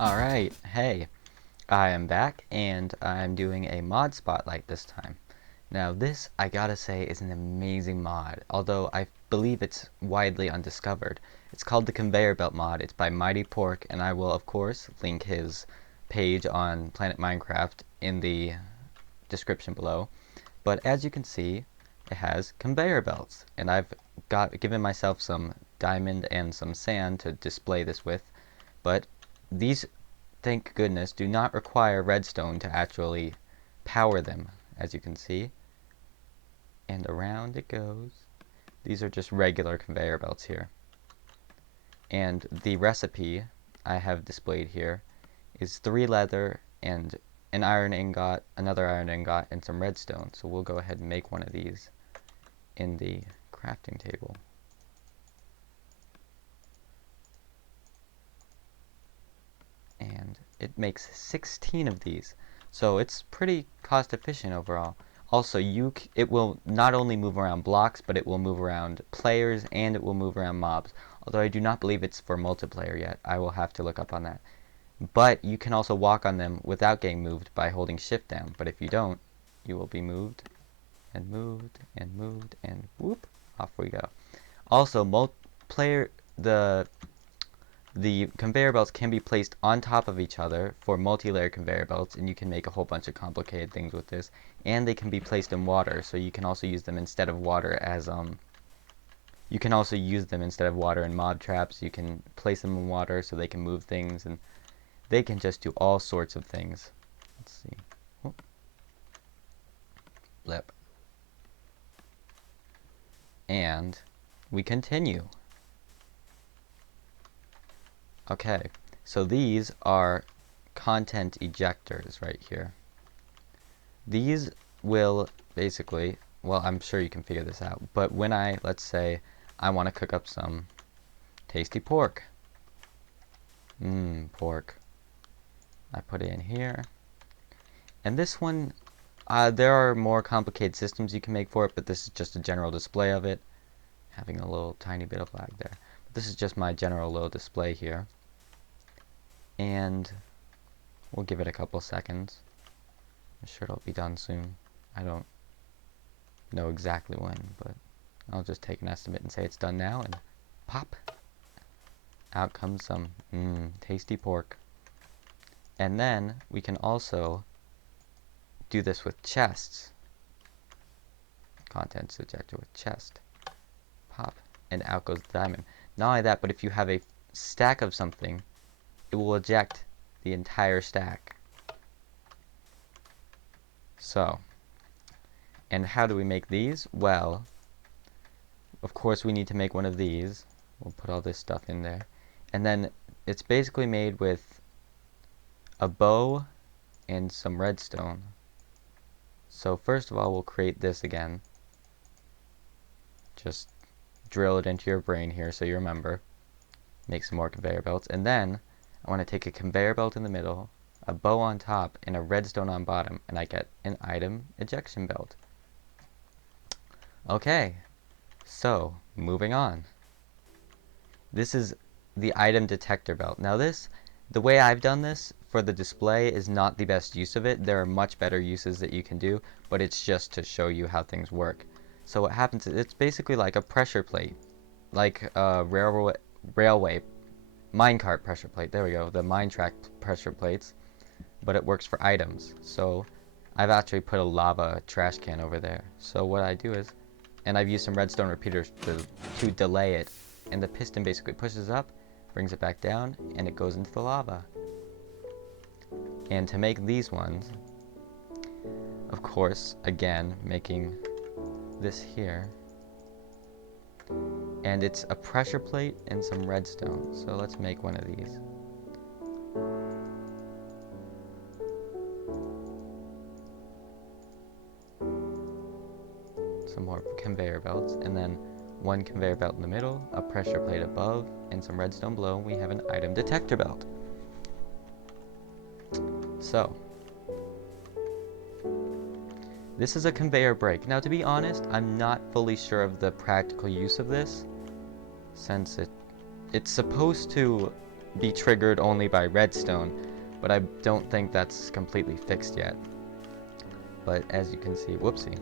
Alright, hey, I am back and I'm doing a mod spotlight this time. Now this, I gotta say, is an amazing mod, although I believe it's widely undiscovered. It's called the Conveyor Belt mod. It's by MightyPork, and I will of course link his page on Planet Minecraft in the description below. But as you can see, it has conveyor belts, and I've given myself some diamond and some sand to display this with, but these, thank goodness, do not require redstone to actually power them, as you can see. And around it goes. These are just regular conveyor belts here. And the recipe I have displayed here is 3 leather and an iron ingot, another iron ingot, and some redstone. So we'll go ahead and make one of these in the crafting table. And it makes 16 of these, so it's pretty cost efficient overall. Also, it will not only move around blocks, but it will move around players and it will move around mobs. Although I do not believe it's for multiplayer yet. I will have to look up on that. But you can also walk on them without getting moved by holding shift down. But if you don't, you will be moved and moved and moved and whoop, off we go. Also, multiplayer, the conveyor belts can be placed on top of each other for multi-layer conveyor belts, and you can make a whole bunch of complicated things with this. And they can be placed in water, so you can also use them instead of water as you can also use them instead of water in mob traps. You can place them in water so they can move things, and they can just do all sorts of things. Let's see. Oh. Blip. And we continue. Okay, so these are content ejectors right here. These will basically, well, I'm sure you can figure this out, but when let's say, I want to cook up some tasty pork. Pork. I put it in here. And this one, there are more complicated systems you can make for it, but this is just a general display of it. Having a little tiny bit of lag there. But this is just my general little display here. And we'll give it a couple seconds. I'm sure it'll be done soon. I don't know exactly when, but I'll just take an estimate and say it's done now, and pop! Out comes some tasty pork. And then we can also do this with chests. Contents ejector with chest. Pop, and out goes the diamond. Not only that, but if you have a stack of something, it will eject the entire stack. So, and how do we make these? Well, of course we need to make one of these. We'll put all this stuff in there. And then it's basically made with a bow and some redstone. So first of all, we'll create this again. Just drill it into your brain here so you remember. Make some more conveyor belts. And then I want to take a conveyor belt in the middle, a bow on top, and a redstone on bottom, and I get an item ejection belt. Okay, so moving on. This is the item detector belt. Now the way I've done this for the display is not the best use of it. There are much better uses that you can do, but it's just to show you how things work. So what happens is it's basically like a pressure plate, like a railway minecart pressure plate. There we go, the mine track pressure plates, but it works for items. So I've actually put a lava trash can over there. So what I do is, and I've used some redstone repeaters to delay it, and the piston basically pushes up, brings it back down, and it goes into the lava. And to make these ones, of course, again, making this here, and it's a pressure plate and some redstone. So let's make one of these. Some more conveyor belts, and then one conveyor belt in the middle, a pressure plate above, and some redstone below. We have an item detector belt. So this is a conveyor brake. Now, to be honest, I'm not fully sure of the practical use of this, since it's supposed to be triggered only by redstone, but I don't think that's completely fixed yet. But as you can see, whoopsie.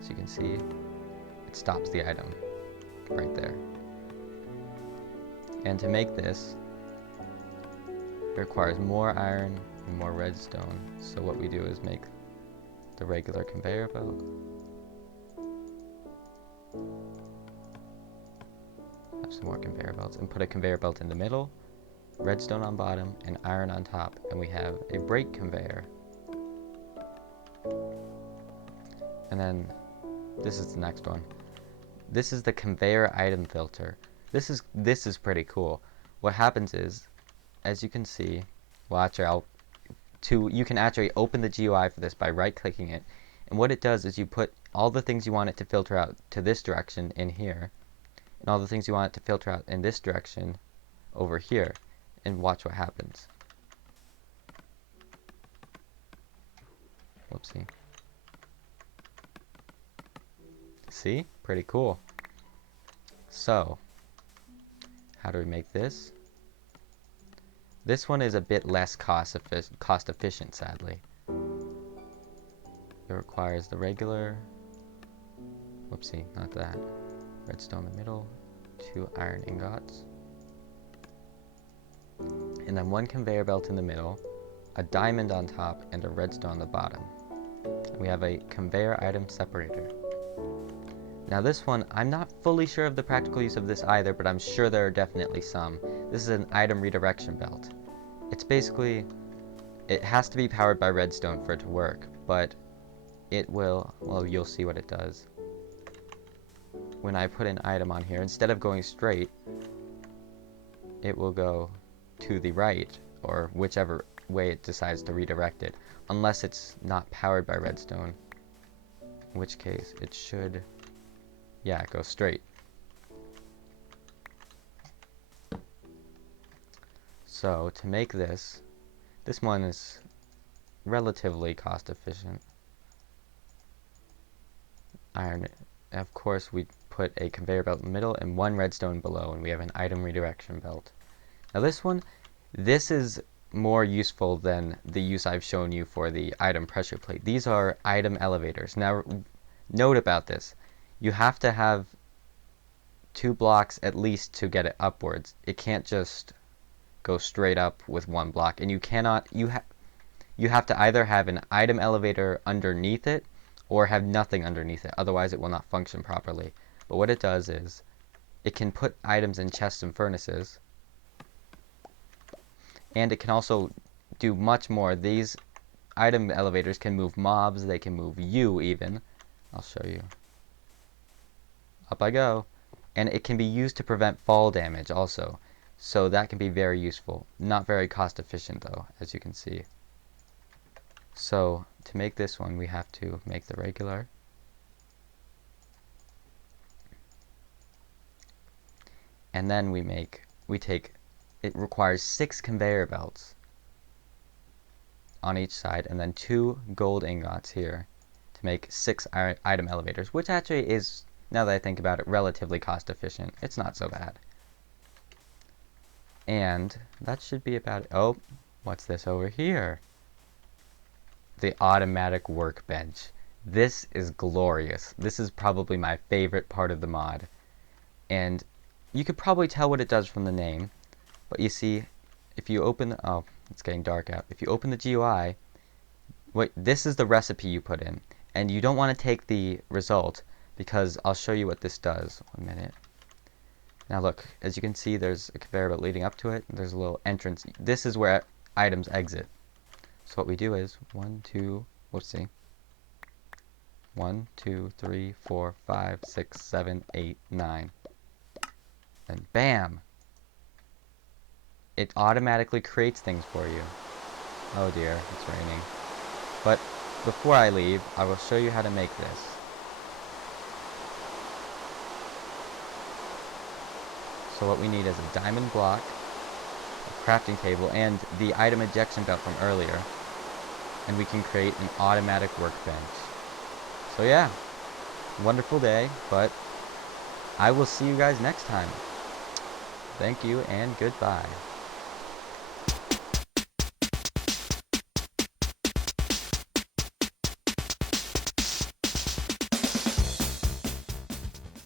As you can see, it stops the item right there. And to make this, it requires more iron and more redstone. So what we do is make the regular conveyor belt. Have some more conveyor belts and put a conveyor belt in the middle, redstone on bottom, and iron on top. And we have a brake conveyor. And then this is the next one. This is the conveyor item filter. This is pretty cool. What happens is, as you can see, well actually you can actually open the GUI for this by right-clicking it, and what it does is you put all the things you want it to filter out to this direction in here, and all the things you want it to filter out in this direction over here, and watch what happens. Whoopsie. See? Pretty cool. So, how do we make this? This one is a bit less cost efficient, sadly. It requires the regular, whoopsie, not that, redstone in the middle, 2 iron ingots, and then 1 conveyor belt in the middle, a diamond on top, and a redstone on the bottom. We have a conveyor item separator. Now this one, I'm not fully sure of the practical use of this either, but I'm sure there are definitely some. This is an item redirection belt. It's basically, it has to be powered by redstone for it to work, but it will, well, you'll see what it does. When I put an item on here, instead of going straight, it will go to the right, or whichever way it decides to redirect it, unless it's not powered by redstone, in which case it should, yeah, go straight. So to make this one is relatively cost efficient. Iron, of course, we put a conveyor belt in the middle and 1 redstone below, and we have an item redirection belt. Now this is more useful than the use I've shown you for the item pressure plate. These are item elevators. Now note about this, you have to have 2 blocks at least to get it upwards. It can't just go straight up with 1 block, and you have to either have an item elevator underneath it or have nothing underneath it, otherwise it will not function properly. But what it does is it can put items in chests and furnaces, and it can also do much more. These item elevators can move mobs, they can move you even. I'll show you. Up I go. And it can be used to prevent fall damage also. So that can be very useful. Not very cost efficient though, as you can see. So to make this one, we have to make the regular. And then it requires 6 conveyor belts on each side, and then 2 gold ingots here to make 6 item elevators, which actually is, now that I think about it, relatively cost efficient. It's not so bad. And that should be about it. Oh, what's this over here? The automatic workbench. This is glorious. This is probably my favorite part of the mod. And you could probably tell what it does from the name. But you see, if you open, oh, it's getting dark out. If you open the GUI, this is the recipe you put in. And you don't want to take the result, because I'll show you what this does. 1 minute. Now look, as you can see, there's a conveyor belt leading up to it. There's a little entrance. This is where items exit. So what we do is 1, 2, whoopsie. 1, 2, 3, 4, 5, 6, 7, 8, 9. And bam! It automatically creates things for you. Oh dear, it's raining. But before I leave, I will show you how to make this. So what we need is a diamond block, a crafting table, and the item ejection belt from earlier. And we can create an automatic workbench. So yeah, wonderful day, but I will see you guys next time. Thank you and goodbye.